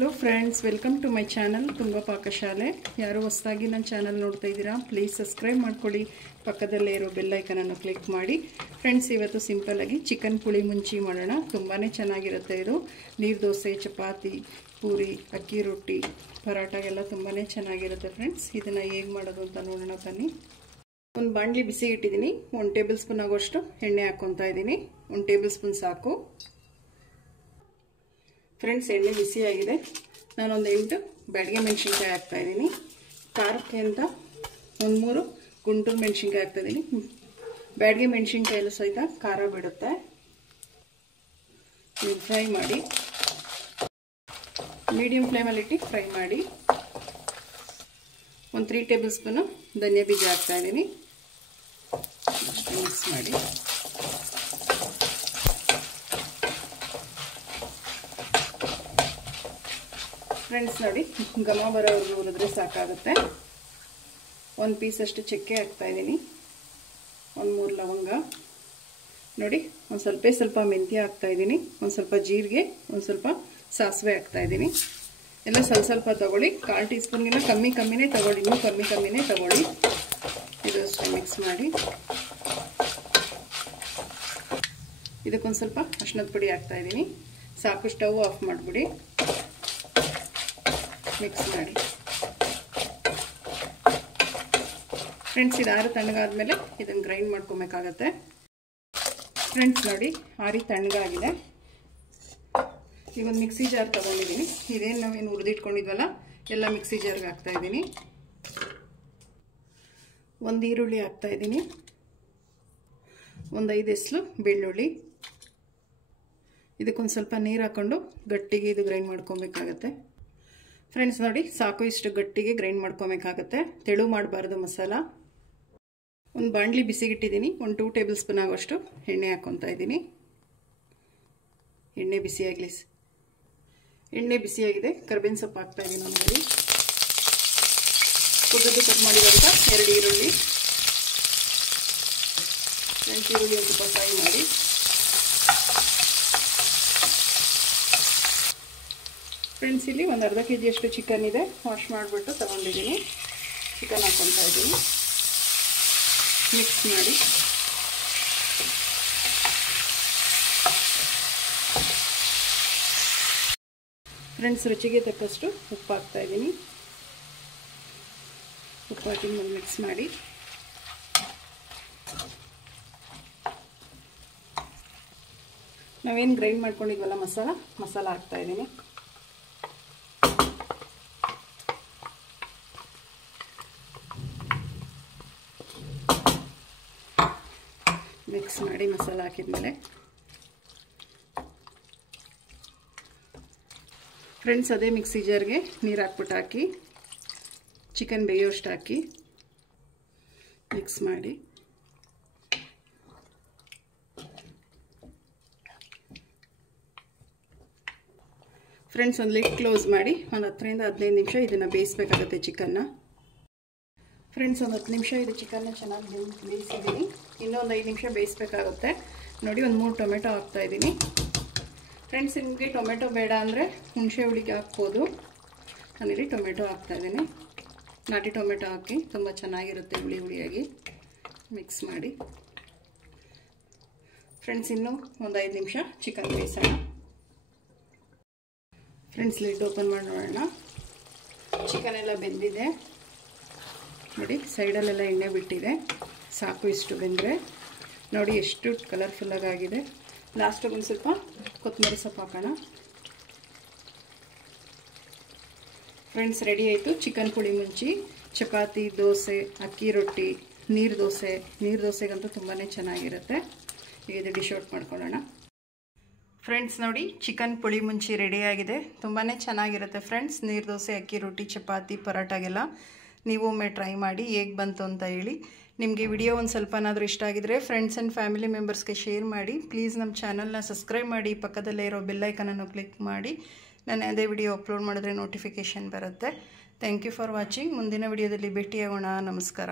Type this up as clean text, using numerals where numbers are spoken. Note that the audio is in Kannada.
Hello friends, welcome to my channel ತುಂಬಾ ಪಾಕಶಾಲೆ. ಯಾರು ಹೊಸದಾಗಿ ನನ್ನ ಚಾನಲ್ ನೋಡ್ತಾ ಇದ್ದೀರಾ, ಪ್ಲೀಸ್ ಸಬ್ಸ್ಕ್ರೈಬ್ ಮಾಡ್ಕೊಳ್ಳಿ. ಪಕ್ಕದಲ್ಲೇ ಇರೋ ಬೆಲ್ ಐಕನ್ ಅನ್ನು ಕ್ಲಿಕ್ ಮಾಡಿ. ಫ್ರೆಂಡ್ಸ್, ಇವತ್ತು ಸಿಂಪಲ್ ಆಗಿ ಚಿಕನ್ ಪುಳಿ ಮುಂಚಿ ಮಾಡೋಣ. ತುಂಬಾನೇ ಚೆನ್ನಾಗಿರುತ್ತೆ ಇದು. ನೀರು ದೋಸೆ, ಚಪಾತಿ, ಪೂರಿ, ಅಕ್ಕಿ ರೊಟ್ಟಿ, ಪರಾಟಾಗೆಲ್ಲ ತುಂಬಾನೇ ಚೆನ್ನಾಗಿರುತ್ತೆ. ಫ್ರೆಂಡ್ಸ್, ಇದನ್ನ ಹೇಗೆ ಮಾಡೋದು ಅಂತ ನೋಡೋಣ ಬನ್ನಿ. ಒಂದು ಬಾಣಲಿ ಬಿಸಿ ಇಟ್ಟಿದ್ದೀನಿ. 1 ಟೇಬಲ್ ಸ್ಪೂನ್ ಆಗೋಷ್ಟು ಎಣ್ಣೆ ಹಾಕ್ಕೊತಾ ಇದ್ದೀನಿ. 1 ಟೇಬಲ್ ಸ್ಪೂನ್ ಸಾಕು. ಫ್ರೆಂಡ್ಸ್, ಎಣ್ಣೆ ಬಿಸಿ ಆಗಿದೆ. ನಾನೊಂದು 8 ಬ್ಯಾಡಗೆ ಮೆಣಸಿನ್ಕಾಯಿ ಹಾಕ್ತಾ ಇದ್ದೀನಿ. ಖಾರಕ್ಕೆ ಅಂತ 1-3 ಗುಂಟೂರು ಮೆಣಸಿನ್ಕಾಯಿ ಹಾಕ್ತಾ ಇದ್ದೀನಿ. ಬ್ಯಾಡಗೆ ಮೆಣಸಿನ್ಕಾಯಲ್ಲೂ ಸಹಿತ ಖಾರ ಬಿಡುತ್ತೆ. ನೀವು ಫ್ರೈ ಮಾಡಿ, ಮೀಡಿಯಂ ಫ್ಲೇಮಲ್ಲಿಟ್ಟು ಫ್ರೈ ಮಾಡಿ. 3 ಟೇಬಲ್ ಸ್ಪೂನು ಧನಿಯಾ ಬೀಜ ಹಾಕ್ತಾ ಇದ್ದೀನಿ. ಮಿಕ್ಸ್ ಮಾಡಿ. ಫ್ರೆಂಡ್ಸ್, ನೋಡಿ, ಘಮ ಬರೋವರೆಗೂ ಹುರಿದ್ರೆ ಸಾಕಾಗುತ್ತೆ. 1 ಪೀಸ್ ಅಷ್ಟು ಚಕ್ಕೆ ಹಾಕ್ತಾ ಇದ್ದೀನಿ. 1-3 ಲವಂಗ ನೋಡಿ, ಒಂದು ಸ್ವಲ್ಪ ಮೆಂತ್ಯ ಹಾಕ್ತಾ ಇದ್ದೀನಿ. ಒಂದು ಸ್ವಲ್ಪ ಜೀರಿಗೆ, ಒಂದು ಸ್ವಲ್ಪ ಸಾಸಿವೆ ಹಾಕ್ತಾ ಇದ್ದೀನಿ. ಎಲ್ಲ ಸ್ವಲ್ಪ ತಗೊಳ್ಳಿ. 1/4 ಟೀ ಸ್ಪೂನ್ಗಿಂತ ಕಮ್ಮಿನೇ ತಗೊಳ್ಳಿ. ಇನ್ನೂ ಕಮ್ಮಿನೇ ತಗೊಳ್ಳಿ. ಇದು ಅಷ್ಟೇ ಮಿಕ್ಸ್ ಮಾಡಿ. ಇದಕ್ಕೊಂದು ಸ್ವಲ್ಪ ಅರಿಶಿಣದ ಪುಡಿ ಹಾಕ್ತಾ ಇದ್ದೀನಿ. ಸಾಕು, ಸ್ಟವ್ ಆಫ್ ಮಾಡಿಬಿಡಿ. ಮಿಕ್ಸ್ ಮಾಡಿ. ಫ್ರೆಂಡ್ಸ್, ಇದು ತಣ್ಣಗಾದ್ಮೇಲೆ ಇದನ್ನು ಗ್ರೈಂಡ್ ಮಾಡ್ಕೊಬೇಕಾಗತ್ತೆ. ಫ್ರೆಂಡ್ಸ್, ನೋಡಿ, ಆರಿ ತಣ್ಣಗಾಗಿದೆ. ಈಗ ಒಂದು ಮಿಕ್ಸಿ ಜಾರ್ ತಗೊಂಡಿದ್ದೀನಿ. ಇದೇನು ನಾವೇನು ಹುರಿದಿಟ್ಕೊಂಡಿದ್ವಲ್ಲ ಎಲ್ಲ ಮಿಕ್ಸಿ ಜಾರ್ಗೆ ಹಾಕ್ತಾ ಇದ್ದೀನಿ. 1 ಈರುಳ್ಳಿ ಹಾಕ್ತಾ ಇದ್ದೀನಿ. 1 5 ಎಸ್ಲು ಬೆಳ್ಳುಳ್ಳಿ. ಇದಕ್ಕೊಂದು ಸ್ವಲ್ಪ ನೀರು ಹಾಕ್ಕೊಂಡು ಗಟ್ಟಿಗೆ ಇದು ಗ್ರೈಂಡ್ ಮಾಡ್ಕೊಬೇಕಾಗತ್ತೆ. ಫ್ರೆಂಡ್ಸ್, ನೋಡಿ, ಸಾಕು, ಇಷ್ಟು ಗಟ್ಟಿಗೆ ಗ್ರೈಂಡ್ ಮಾಡ್ಕೊಬೇಕಾಗತ್ತೆ. ತೆಳು ಮಾಡಬಾರ್ದು ಮಸಾಲ. ಒಂದು ಬಾಣಲಿ ಬಿಸಿಗಿಟ್ಟಿದ್ದೀನಿ. 2 ಟೇಬಲ್ ಸ್ಪೂನ್ ಆಗೋಷ್ಟು ಎಣ್ಣೆ ಹಾಕ್ಕೊತಾ ಇದ್ದೀನಿ. ಎಣ್ಣೆ ಬಿಸಿಯಾಗಿದೆ. ಕರಿಬೇವಿನ ಸೊಪ್ಪು ಹಾಕ್ತಾ ಇದ್ದೀನಿ. ಒಂದ್ರಲ್ಲಿ ಕುದಿದು ಕಟ್ ಮಾಡಿದಂಥ 2 ಈರುಳ್ಳಿ. ಫ್ರೆಂಡ್ಸ್, ಈರುಳ್ಳಿ ಒಂದು ಸ್ವಲ್ಪ ಫ್ರೈ ಮಾಡಿ. ಫ್ರೆಂಡ್ಸ್, ಇಲ್ಲಿ ಒಂದು ಅರ್ಧ kg ಅಷ್ಟು ಚಿಕನ್ ಇದೆ. ವಾಶ್ ಮಾಡಿಬಿಟ್ಟು ತಗೊಂಡಿದ್ದೀನಿ. ಚಿಕನ್ ಹಾಕ್ಕೊತಾ ಇದ್ದೀನಿ. ಮಿಕ್ಸ್ ಮಾಡಿ. ಫ್ರೆಂಡ್ಸ್, ರುಚಿಗೆ ತಕ್ಕಷ್ಟು ಉಪ್ಪು ಹಾಕ್ತಾ ಇದ್ದೀನಿ. ಉಪ್ಪು ಹಾಕಿ ಒಂದು ಮಿಕ್ಸ್ ಮಾಡಿ. ನಾವೇನು ಗ್ರೈಂಡ್ ಮಾಡ್ಕೊಂಡಿದ್ವಲ್ಲ ಮಸಾಲ ಹಾಕ್ತಾ ಇದ್ದೀನಿ. ಮಿಕ್ಸ್ ಮಾಡಿ. ಮಸಾಲ ಹಾಕಿದ್ಮೇಲೆ ಫ್ರೆಂಡ್ಸ್, ಅದೇ ಮಿಕ್ಸಿ ಜಾರ್ಗೆ ನೀರು ಹಾಕ್ಬಿಟ್ಟು ಹಾಕಿ, ಚಿಕನ್ ಬೇಯೋಷ್ಟು ಹಾಕಿ ಮಿಕ್ಸ್ ಮಾಡಿ. ಫ್ರೆಂಡ್ಸ್, ಒಂದು ಲಿಡ್ ಕ್ಲೋಸ್ ಮಾಡಿ ಒಂದು 10 ರಿಂದ 15 ನಿಮಿಷ ಇದನ್ನು ಬೇಯಿಸಬೇಕಾಗುತ್ತೆ ಚಿಕನ್ನ. ಫ್ರೆಂಡ್ಸ್, ಒಂದು 10 ನಿಮಿಷ ಇದು ಚಿಕನ್ನ ಚೆನ್ನಾಗಿ ಬೇಯಿಸಿದ್ದೀನಿ. ಇನ್ನೊಂದು 5 ನಿಮಿಷ ಬೇಯಿಸಬೇಕಾಗುತ್ತೆ. ನೋಡಿ, ಒಂದು 3 ಟೊಮೆಟೊ ಹಾಕ್ತಾ ಇದ್ದೀನಿ. ಫ್ರೆಂಡ್ಸ್, ನಿಮಗೆ ಟೊಮೆಟೊ ಬೇಡ ಅಂದರೆ ಹುಣಸೆ ಹುಳಿಗೆ ಹಾಕ್ಬೋದು. ನಾನಿಲ್ಲಿ ಟೊಮೆಟೊ ಹಾಕ್ತಾ ಇದ್ದೀನಿ. ನಾಟಿ ಟೊಮೆಟೊ ಹಾಕಿ ತುಂಬ ಚೆನ್ನಾಗಿರುತ್ತೆ ಹುಳಿಯಾಗಿ. ಮಿಕ್ಸ್ ಮಾಡಿ. ಫ್ರೆಂಡ್ಸ್, ಇನ್ನೂ ಒಂದು 5 ನಿಮಿಷ ಚಿಕನ್ ಬೇಯಿಸೋಣ. ಫ್ರೆಂಡ್ಸ್, ಲಿಡ್ ಓಪನ್ ಮಾಡಿ ನೋಡೋಣ. ಚಿಕನ್ ಎಲ್ಲ ಬೆಂದಿದೆ. ನೋಡಿ, ಸೈಡಲ್ಲೆಲ್ಲ ಎಣ್ಣೆ ಬಿಟ್ಟಿದೆ. ಸಾಕು, ಇಷ್ಟು ಬೆಂದರೆ. ನೋಡಿ, ಎಷ್ಟು ಕಲರ್ಫುಲ್ಲಾಗಿ ಆಗಿದೆ. ಲಾಸ್ಟಿಗೆ ಒಂದು ಸ್ವಲ್ಪ ಕೊತ್ತಂಬರಿ ಸೊಪ್ಪು ಹಾಕೋಣ. ಫ್ರೆಂಡ್ಸ್, ರೆಡಿ ಆಯಿತು ಚಿಕನ್ ಪುಳಿ ಮುಂಚಿ. ಚಪಾತಿ, ದೋಸೆ, ಅಕ್ಕಿ ರೊಟ್ಟಿ, ನೀರು ದೋಸೆಗಂತೂ ತುಂಬಾ ಚೆನ್ನಾಗಿರುತ್ತೆ. ಈಗ ಇದು ಡಿಶ್ ಔಟ್ ಮಾಡ್ಕೊಳ್ಳೋಣ. ಫ್ರೆಂಡ್ಸ್, ನೋಡಿ, ಚಿಕನ್ ಪುಳಿ ಮುಂಚಿ ರೆಡಿಯಾಗಿದೆ. ತುಂಬಾ ಚೆನ್ನಾಗಿರುತ್ತೆ ಫ್ರೆಂಡ್ಸ್. ನೀರು ದೋಸೆ, ಅಕ್ಕಿ ರೊಟ್ಟಿ, ಚಪಾತಿ, ಪರಾಟಾಗೆಲ್ಲ ನೀವು ಒಮ್ಮೆ ಟ್ರೈ ಮಾಡಿ ಹೇಗೆ ಬಂತು ಅಂತ ಹೇಳಿ. ನಿಮಗೆ ವಿಡಿಯೋ ಒಂದು ಸ್ವಲ್ಪನಾದರೂ ಇಷ್ಟ ಆಗಿದ್ರೆ ಫ್ರೆಂಡ್ಸ್ ಆ್ಯಂಡ್ ಫ್ಯಾಮಿಲಿ ಮೆಂಬರ್ಸ್ಗೆ ಶೇರ್ ಮಾಡಿ. ಪ್ಲೀಸ್ ನಮ್ಮ ಚಾನಲ್ನ ಸಬ್ಸ್ಕ್ರೈಬ್ ಮಾಡಿ. ಪಕ್ಕದಲ್ಲೇ ಇರೋ ಬೆಲ್ ಐಕನನ್ನು ಕ್ಲಿಕ್ ಮಾಡಿ. ನಾನು ಅದೇ ವಿಡಿಯೋ ಅಪ್ಲೋಡ್ ಮಾಡಿದ್ರೆ ನೋಟಿಫಿಕೇಷನ್ ಬರುತ್ತೆ. Thank you for watching. ಮುಂದಿನ ವಿಡಿಯೋದಲ್ಲಿ ಭೇಟಿಯಾಗೋಣ. ನಮಸ್ಕಾರ.